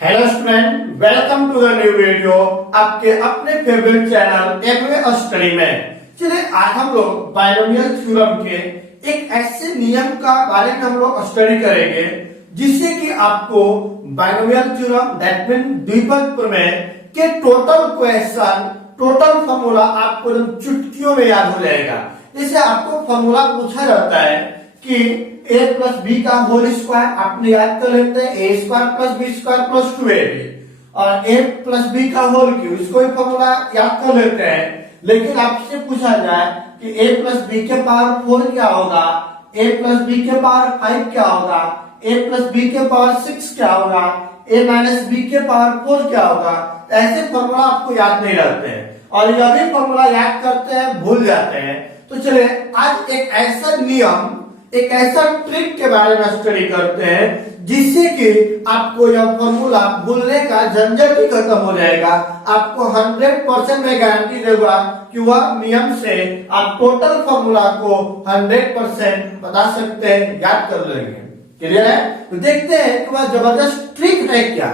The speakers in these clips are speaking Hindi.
Hello student, welcome to the new video आपके अपने फेवरेट चैनल एमवे स्टडी में। चलिए आज हम लोग बाइनोमियल थ्योरम के एक ऐसे नियम का बारे में हम लोग स्टडी करेंगे जिससे कि आपको बाइनोमियल थ्योरम दैट मीन द्विपद प्रमेय के टोटल क्वेश्चन, टोटल फॉर्मूला आपको एकदम चुटकियों में याद हो जाएगा। जैसे आपको फॉर्मूला पूछा जाता है कि a प्लस बी का होल स्क्वायर, आपने याद कर लेते हैं a square plus b square plus 2ab, और a प्लस बी का होल क्यूब, इसको भी फॉर्मूला याद कर लेते हैं। लेकिन आपसे पूछा जाए कि a प्लस बी के पावर 4 क्या होगा, a प्लस बी के पावर 5 क्या होगा, a प्लस बी के पावर 6 क्या होगा, a माइनस बी के पावर 4 क्या होगा, ऐसे फॉर्मूला आपको याद नहीं रहते हैं और यह भी फॉर्मूला याद करते हैं भूल जाते हैं। तो चलिए आज एक ऐसा नियम, एक ऐसा ट्रिक के बारे में स्टडी करते हैं जिससे कि आपको यह फॉर्मूला भूलने का झंझट ही खत्म हो जाएगा। आपको 100% में गारंटी दूंगा कि वह नियम से आप टोटल फॉर्मूला को 100% बता सकते हैं, याद कर लेंगे। क्लियर है? तो देखते हैं कि वह जबरदस्त ट्रिक है क्या।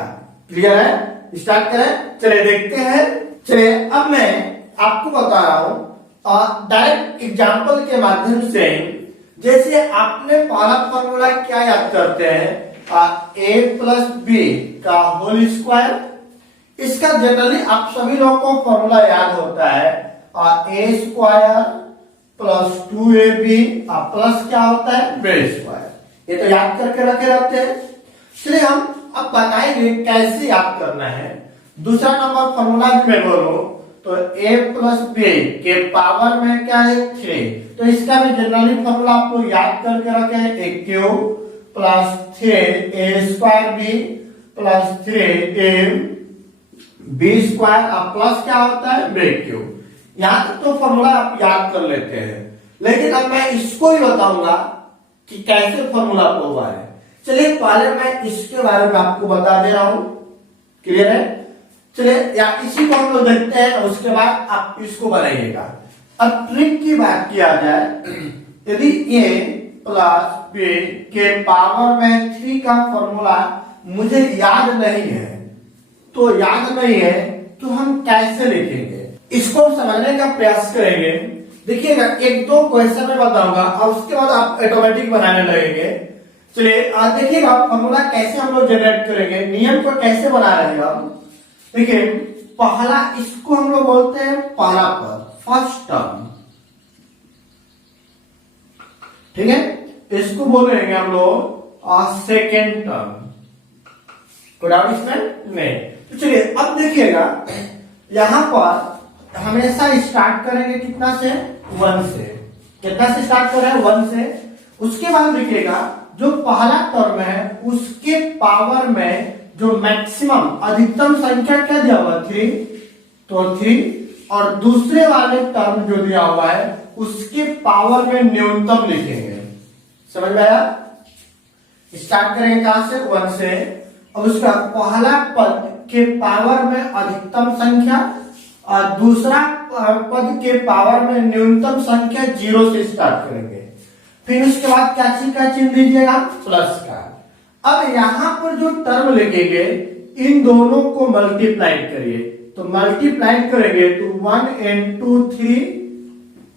क्लियर है? स्टार्ट करें, चलिए देखते हैं। चलिए अब मैं आपको बता रहा हूं डायरेक्ट एग्जाम्पल के माध्यम से। जैसे आपने पहला फॉर्मूला क्या याद करते हैं, a प्लस बी का होल स्क्वायर। इसका जनरली आप सभी लोगों को फॉर्मूला याद होता है a square plus 2ab plus क्या होता है बी स्क्वायर। ये तो याद करके रखे रहते हैं। चलिए हम अब बताएंगे कैसे याद करना है। दूसरा नंबर फॉर्मूला भी मैं बोलूं तो a प्लस बी के पावर में क्या है 3, तो इसका भी जनरली फॉर्मूला आपको याद करके रखे a cube plus 3a square b plus 3a b square और प्लस क्या होता है बी क्यूब। यहाँ तक तो फॉर्मूला आप याद कर लेते हैं, लेकिन अब मैं इसको ही बताऊंगा कि कैसे फॉर्मूला को हुआ है। चलिए पहले मैं इसके बारे में आपको बता दे रहा हूं। क्लियर है? चलिए या इसी को हम लोग देखते हैं, उसके बाद आप इसको बनाइएगा। अब ट्रिक की बात किया जाए, यदि a प्लस बी के पावर में 3 का फॉर्मूला मुझे याद नहीं है, तो याद नहीं है तो हम कैसे लिखेंगे, इसको समझने का प्रयास करेंगे। देखिएगा एक दो क्वेश्चन में बताऊंगा और उसके बाद आप ऑटोमेटिक बनाने लगेंगे। चलिए देखिएगा फॉर्मूला कैसे हम लोग जनरेट करेंगे, नियम को कैसे बना रहे हैं हम। देखिए पहला, इसको हम लोग बोलते हैं पहला पद, फर्स्ट टर्म। ठीक है, इसको बोलेंगे हम लोग सेकेंड टर्म। कोई डाउट इसमें नहीं? तो चलिए अब देखिएगा, यहां पर हमेशा स्टार्ट करेंगे कितना से 1 से। कितना से स्टार्ट कर रहे हैं 1 से। उसके बाद देखिएगा जो पहला टर्म है उसके पावर में जो मैक्सिमम अधिकतम संख्या क्या दिया हुआ 3, तो 3, और दूसरे वाले टर्म जो दिया हुआ है उसके पावर में न्यूनतम लिखेंगे। समझ में आया? स्टार्ट करेंगे कहां से 1 से, और उसका पहला पद के पावर में अधिकतम संख्या और दूसरा पद के पावर में न्यूनतम संख्या 0 से स्टार्ट करेंगे। फिर उसके बाद क्या चीज का चिन्ह दीजिएगा, प्लस का। अब यहां पर जो टर्म लिखेंगे इन दोनों को मल्टीप्लाई करिए, तो मल्टीप्लाई करेंगे तो 1 into 3,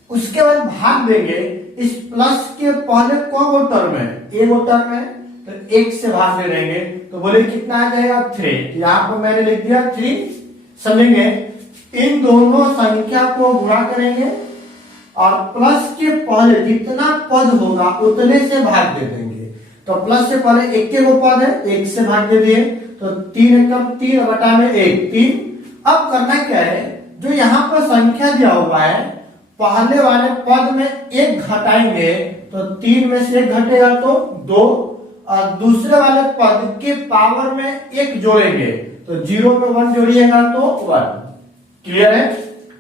उसके बाद भाग देंगे। इस प्लस के पहले कौन वो टर्म है, एक वो टर्म है, तो 1 से भाग दे देंगे तो बोले कितना आ जाएगा 3। यहां पर मैंने लिख दिया 3। समझेंगे, इन दोनों संख्या को गुणा करेंगे और प्लस के पहले जितना पद होगा उतने से भाग दे देंगे। तो प्लस से पहले एक के वो पद है, 1 से भाग दे दिए तो 3 एकम 3 बटा में 1 3। अब करना क्या है, जो यहाँ पर संख्या दिया हुआ है पहले वाले पद में 1 घटाएंगे तो 3 में से 1 घटेगा तो 2, और दूसरे वाले पद के पावर में 1 जोड़ेंगे तो 0 में 1 जोड़िएगा तो 1। क्लियर है?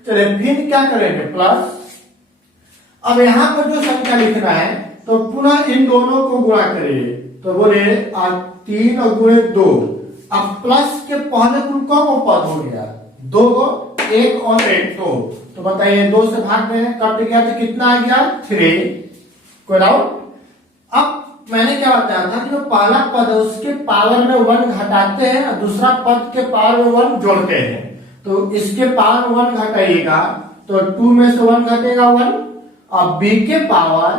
चलिए फिर क्या करेंगे प्लस। अब यहाँ पर जो संख्या लिखना है तो पुनः इन दोनों को गुणा करिए, तो बोले 3 और गुणे 2। अब प्लस के पहले कौन पद हो गया 2, 1 और 1 2, तो बताइए 2 से भाग में कट गया तो कितना आ गया 3। कोई डाउट? अब मैंने क्या बताया था कि जो पहला पद है उसके पावर में 1 घटाते हैं और दूसरा पद के पावर में 1 जोड़ते हैं। तो इसके पावर में 1 घटाइएगा तो 2 में से 1 घटेगा 1, और b के पावर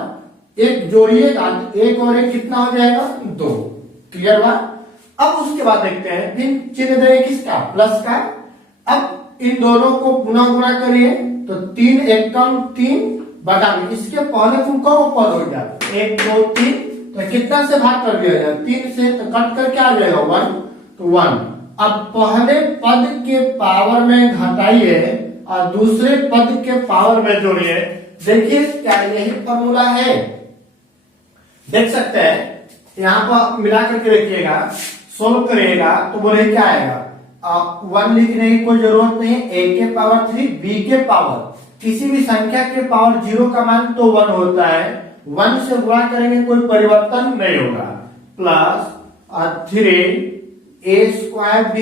1 जोड़िएगा तो 1 और 1 कितना हो जाएगा 2। क्लियर हुआ? अब उसके बाद देखते हैं फिर चिन्ह देंगे किसका, प्लस का। अब इन दोनों को पुनः गुणा करिए तो 3 एकम 3 बटा में इसके पहले तुमको पद हो गया 1 2 3, तो कितना से भाग कर दिया जाए 3 से, तो कट कर क्या आ जाएगा 1, तो 1। अब पहले पद के पावर में घटाइए और दूसरे पद के पावर में जोड़िए। देखिए क्या यही फॉर्मूला है, देख सकते हैं। यहाँ पर मिला करके देखिएगा, सोल्व करिएगा तो बोले क्या आएगा, 1 लिखने की कोई जरूरत नहीं, a के पावर 3 b के पावर, किसी भी संख्या के पावर 0 का मान तो 1 होता है, 1 से गुणा करेंगे कोई परिवर्तन नहीं होगा, प्लस 3a² b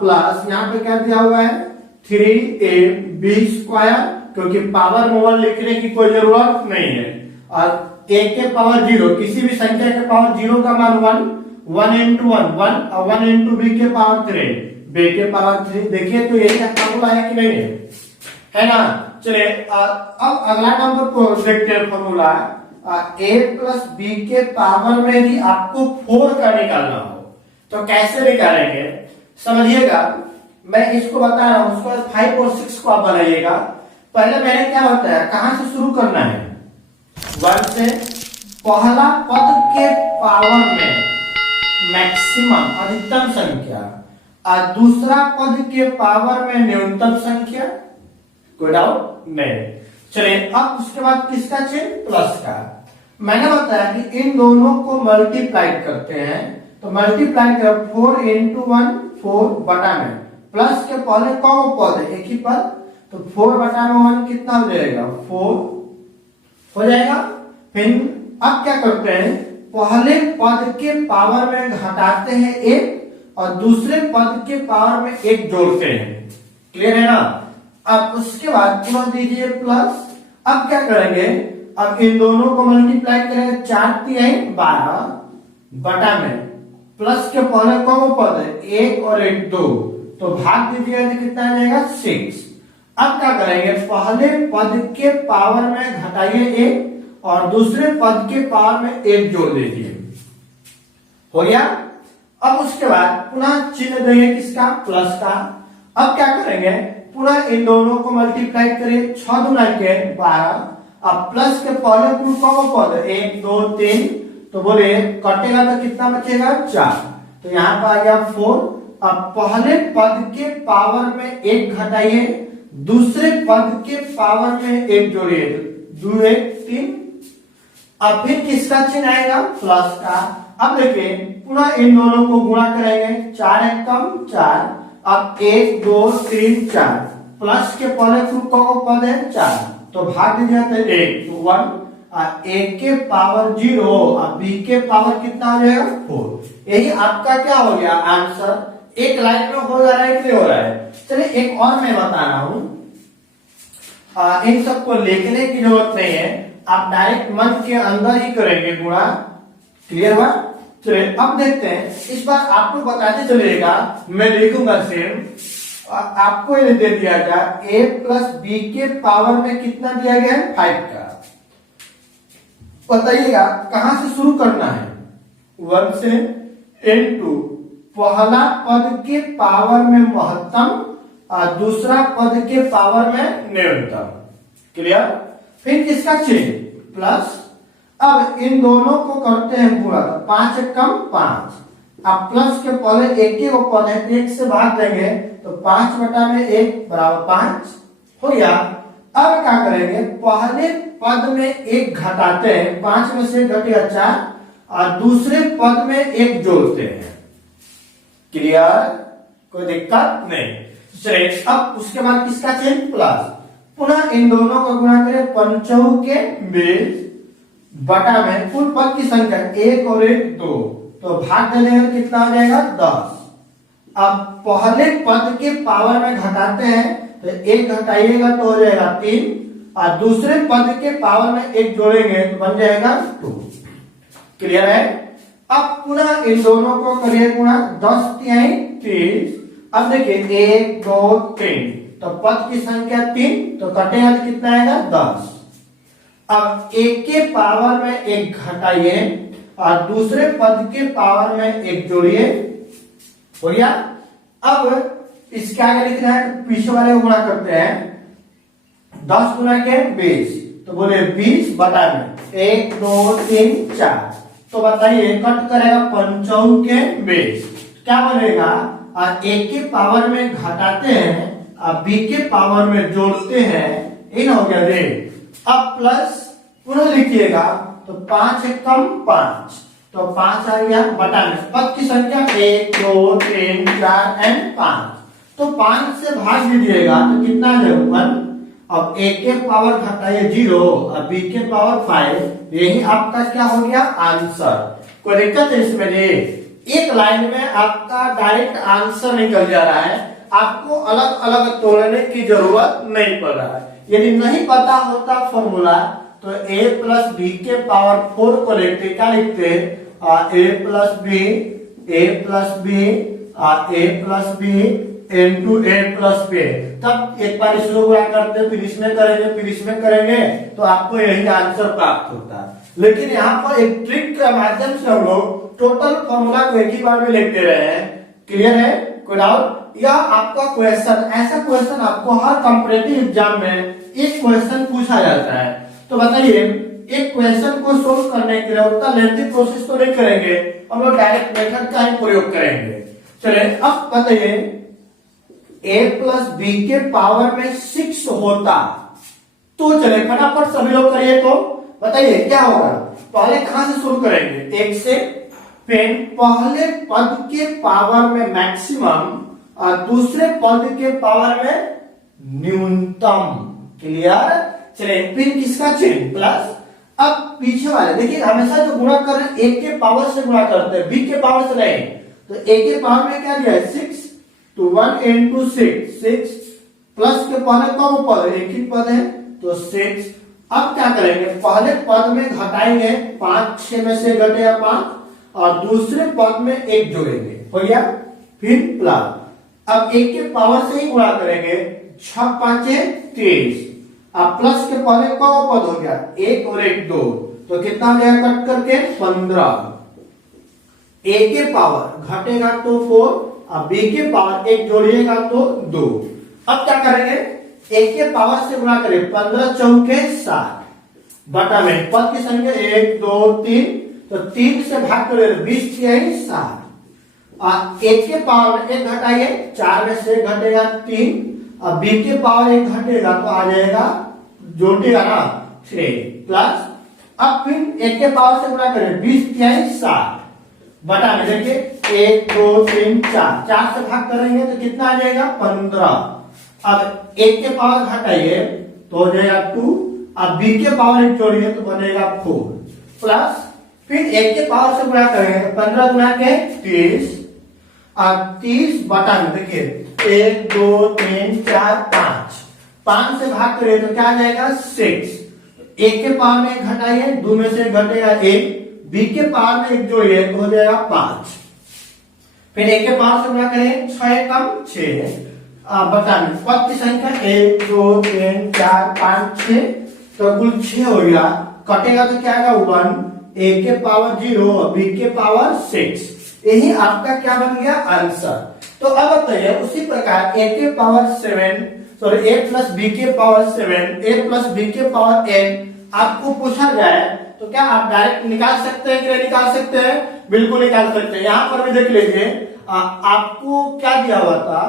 प्लस यहाँ पे क्या दिया हुआ है 3ab², क्योंकि पावर में 1 लिखने की कोई जरूरत नहीं है, और a के पावर 0, किसी भी संख्या के पावर 0 का मान 1, 1 into 1 1, और 1 into b के पावर 3 b के पावर 3। देखिए तो यही फॉर्मूला है कि नहीं है ना। चलिए अब अगला नंबर को देखते हैं फॉर्मूला। a प्लस b के पावर में भी आपको 4 का निकालना हो तो कैसे निकालेंगे समझिएगा, मैं इसको बता रहा हूं, उसके बाद 5 और 6 को आप बनाइएगा। पहले मैंने क्या बताया, कहां से शुरू करना है, 1 से। पहला पद के पावर में मैक्सिमम अधिकतम संख्या और दूसरा पद के पावर में न्यूनतम संख्या, कोई डाउट नहीं। चलिए अब उसके बाद किसका चिन्ह, प्लस का। मैंने बताया कि इन दोनों को मल्टीप्लाई करते हैं, तो मल्टीप्लाई कर 4 into 1 4 बटा में, प्लस के पहले कौन पद है, एक ही पद, तो 4 बटा में 1 कितना हो जाएगा 4 हो जाएगा। फिर अब क्या करते हैं, पहले पद के पावर में घटाते हैं 1 और दूसरे पद के पावर में 1 जोड़ते हैं। क्लियर है ना। अब उसके बाद पुनः दीजिए प्लस। अब क्या करेंगे, अब इन दोनों को मल्टीप्लाई करेंगे, 4 3 12 बटा में, प्लस के पहले कौन पद है 1 और 1 2, तो भाग दीजिएगा तो कितना आ जाएगा 6। अब क्या करेंगे, पहले पद के पावर में घटाइए 1 और दूसरे पद के पावर में 1 जोड़ दीजिए, हो गया। अब उसके बाद पुनः चिन्ह देंगे किसका, प्लस का। अब क्या करेंगे, पुनः इन दोनों को मल्टीप्लाई करिए, 6 दूना के 12, अब प्लस के पहले कुल कौन पद 1 2 3, तो बोले कटेगा तो कितना बचेगा 4, तो यहाँ पर आ गया 4। अब पहले पद के पावर में 1 घटाइए, दूसरे पद के पावर में 1 जोड़िए, 2 1 3। अब फिर किसका चिन्ह आएगा, प्लस का। अब देखिए पुनः इन दोनों को गुणा करेंगे, 4 एकम 4, अब 1 2 3 4, प्लस के पहले कुल कौन पद है 4, तो भाग दीजिए 1 तो 1, a के पावर 0 और b के पावर कितना हो जाएगा 4। यही आपका क्या हो गया आंसर। एक लाइन में हो जा रहा है कि नहीं हो रहा है। चलिए एक और मैं बता रहा हूं, इन सबको लिखने की जरूरत नहीं है, आप डायरेक्ट मन के अंदर ही करेंगे गुणा। क्लियर हुआ। चलिए अब देखते हैं, इस बार आपको बताते चलिएगा, मैं लिखूंगा सिर्फ, आपको ये दे दिया गया a प्लस b के पावर में कितना दिया गया है 5 का। बताइएगा कहां से शुरू करना है, 1 से into पहला पद के पावर में महत्तम और दूसरा पद के पावर में न्यूनतम। क्लियर। फिर किसका चिन्ह, प्लस। अब इन दोनों को करते हैं गुणा, 5 एकम 5, अब प्लस के पहले एक ही पद है, 1 से भाग देंगे तो 5 बटा में 1 बराबर 5 हो गया। अब क्या करेंगे, पहले पद में 1 घटाते हैं, 5 में से घटेगा 4, और दूसरे पद में 1 जोड़ते हैं। क्लियर, कोई दिक्कत नहीं। चलिए अब उसके बाद किसका चिन्ह, प्लस। पुनः इन दोनों का गुणा करें, 5 के 20 बटा में कुल पद की संख्या 1 और 1 2, तो भाग देने में कितना हो जाएगा 10। अब पहले पद के पावर में घटाते हैं, तो 1 घटाइएगा तो हो जाएगा 3, और दूसरे पद के पावर में 1 जोड़ेंगे तो बन जाएगा 2। क्लियर है? अब पुनः इन दोनों को करिए गुणा, 10 तिहाई 30। अब देखिए 1 2 3, तो पद की संख्या 3, तो कटेगा तो कितना आएगा 10। अब एक के पावर में एक घटाइए और दूसरे पद के पावर में एक जोड़िए, हो गया। अब इसके आगे लिखना है, पीछे वाले को गुणा करते हैं, 10 गुना के 20, तो बोले 20 बटा में 1 2 3 4, तो बताइए कट करेगा 5 के 20, क्या बनेगा? और एक के पावर में घटाते हैं और बी के पावर में जोड़ते हैं, इन हो गया रे। अब प्लस पुनः लिखिएगा, तो 5 एकम 5, तो 5 आ गया बटा में पद की संख्या 1 2 3 4 एंड 5, तो 5 से भाग दीजिएगा तो कितना आ जाएगा 1। अब एक के पावर घटाइए 0 और बी के पावर 5, यही आपका क्या हो गया आंसर। कोई दिक्कत है इसमें? एक लाइन में आपका डायरेक्ट आंसर निकल जा रहा है, आपको अलग अलग तोड़ने की जरूरत नहीं पड़ रहा है। यदि नहीं पता होता फॉर्मूला तो a प्लस बी के पावर 4 को लिखते, क्या लिखते? a plus b into a plus b, तब एक बार इसको गुणा करते फिर इसमें करेंगे तो आपको यही आंसर प्राप्त होता है। लेकिन यहाँ पर एक ट्रिक के माध्यम से हम लोग टोटल फॉर्मूला को एक ही बार में लिखते रहे हैं। क्लियर है? कोई डाउट? यह आपका क्वेश्चन, ऐसा क्वेश्चन आपको हर कॉम्पिटिटिव एग्जाम में एक क्वेश्चन पूछा जाता है। तो बताइए, एक क्वेश्चन को सोल्व करने के लिए उतना लेंथी प्रोसेस तो नहीं करेंगे, हम लोग डायरेक्ट मेथड का ही प्रयोग करेंगे। चलिए अब बताइए, a प्लस बी के पावर में 6 होता, तो चले फटाफट सभी लोग करिए, तो बताइए क्या होगा। पहले कहां से शुरू करेंगे? 1 से। फिर पहले पद के पावर में मैक्सिमम और दूसरे पद के पावर में न्यूनतम। क्लियर? चलिए फिर किसका चेन प्लस। अब पीछे वाले देखिए, हमेशा जो गुणा कर रहे हैं एक के पावर से गुणा करते हैं, बी के पावर से नहीं। तो ए के पावर में क्या दिया है 6, तो 1 into 6 प्लस के पहले कौन पद है? एक ही पद है, तो 6। अब क्या करेंगे? पहले पद में घटाएंगे 5, 6 में से घटेगा 5 और दूसरे पद में 1 जोड़ेंगे, हो गया। फिर प्लस, अब एक के पावर से ही गुणा करेंगे, 6 5 23, अब प्लस के पहले कौन पद हो गया? 1 और 1 2, तो कितना हो गया कट करके 15। ए के पावर घटेगा तो 4 और बी के पावर 1 जोड़िएगा तो 2। अब क्या करेंगे? एक के पावर से गुणा करें, 15 चौके 60 बटा में पद की संख्या 1 2 3, तो 3 से भाग करें 20 तिहाई 60, और एक के पावर में 1 घटाइए, 4 में से घटेगा 3 और बी के पावर 1 घटेगा तो आ जाएगा, जोड़ेगा ना 6 प्लस। अब फिर एक के पावर से गुणा करें 20 तिहाई 60 बटा में देखिए 1 2 3 4 से भाग करेंगे तो कितना आ जाएगा 15। अब एक के पावर घटाइए तो हो जाएगा 2, अब बी के पावर 1 जोड़िए तो बनेगा 4 प्लस। फिर एक के पावर से गुणा करेंगे तो 15 गुना के 30 और 30 बटा में देखिए 1 2 3 4 5 से भाग करिए तो क्या आ जाएगा 6। एक के पावर में 1 घटाइए, 2 में से घटेगा 1, बी के पावर में 1 जोड़िए तो हो जाएगा 5। फिर एक के पावर से गुणा करें 6 कम 6 बता पद की संख्या 1 2 3 4 5 6, तो कुल 6 हो गया। कटेगा तो क्या आएगा 1, ए के पावर 0 और बी के पावर 6, यही आपका क्या बन गया आंसर। तो अब बताइए उसी प्रकार ए के पावर 7 सॉरी ए प्लस बी के पावर 7, ए प्लस बी के पावर n आपको पूछा जाए तो क्या आप डायरेक्ट निकाल सकते हैं कि नहीं निकाल सकते हैं? बिल्कुल निकाल सकते हैं। यहाँ पर भी देख लीजिए, आपको क्या दिया हुआ था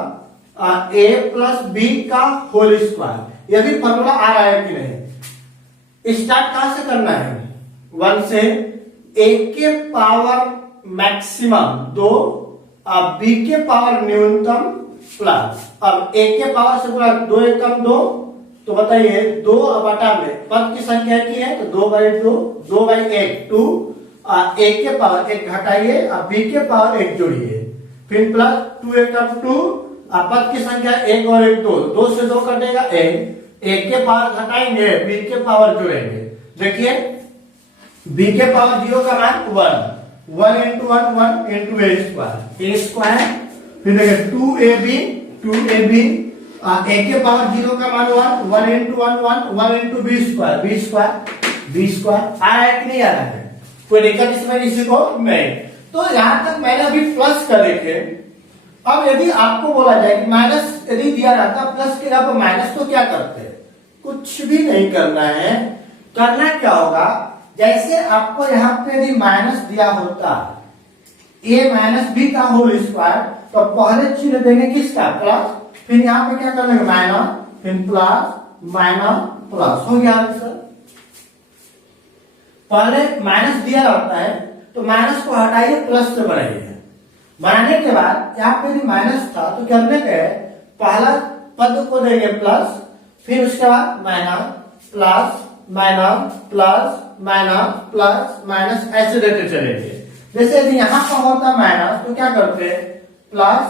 a प्लस बी का होल स्क्वायर, यह भी फॉर्मूला आ रहा है कि नहीं। स्टार्ट कहां से करना है 1 से, a के पावर मैक्सिमम 2 अब b के पावर न्यूनतम प्लस, अब a के पावर से गुणा 2 एकम 2, तो बताइए 2 बटा में पद की संख्या की है तो 2/2 2/1 2, a के पावर 1 घटाइए और b के पावर 1 जोड़िए, फिर प्लस 2 एकम 2, पद की संख्या 1 और 1 2 से 2 कटेगा 1, 1 के पावर घटाएंगे बी के पावर जोड़ेंगे। देखिए b के पावर 0 का मान 1 इंटू 1 इंटू ए स्क्वायर, फिर देखिए 2ab a के पावर 0 का मान 1 इंटू 1 इंटू बी स्क्वायर। आ रहा है कि नहीं आ रहा है? कोई दिक्कत इसमें किसी को नहीं। तो यहां तक मैंने अभी प्लस कर देखे। अब यदि आपको बोला जाए कि माइनस यदि दिया रहता प्लस के आप माइनस, तो क्या करते? कुछ भी नहीं करना है। करना क्या होगा, जैसे आपको यहाँ पे यदि माइनस दिया होता a माइनस बी का होल स्क्वायर, तो पहले चिन्ह देंगे किसका? प्लस, फिर यहाँ पे क्या कर लेंगे? माइनस, फिर प्लस माइनस प्लस, हो गया आंसर। पहले माइनस दिया रहता है तो माइनस को हटाइए, प्लस से बढ़ाइए। बढ़ाने के बाद यहाँ पे यदि माइनस था तो करने के पहला पद को देंगे प्लस, फिर उसके बाद minus plus minus plus minus plus minus, ऐसे देते चलेंगे। जैसे यदि यहाँ पर होता माइनस तो क्या करते? प्लस,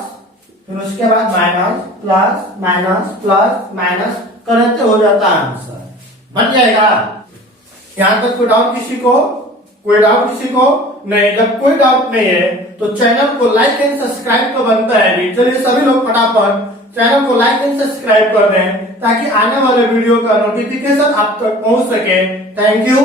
फिर उसके बाद minus plus minus plus minus करते हो जाता आंसर, बन जाएगा। यहाँ तक कोई डाउट किसी को? कोई डाउट किसी को नहीं? जब कोई डाउट नहीं है तो चैनल को लाइक एंड सब्सक्राइब तो बनता है। चलिए सभी लोग फटाफट चैनल को लाइक एंड सब्सक्राइब कर दें ताकि आने वाले वीडियो का नोटिफिकेशन आप तक पहुंच सके। Thank you.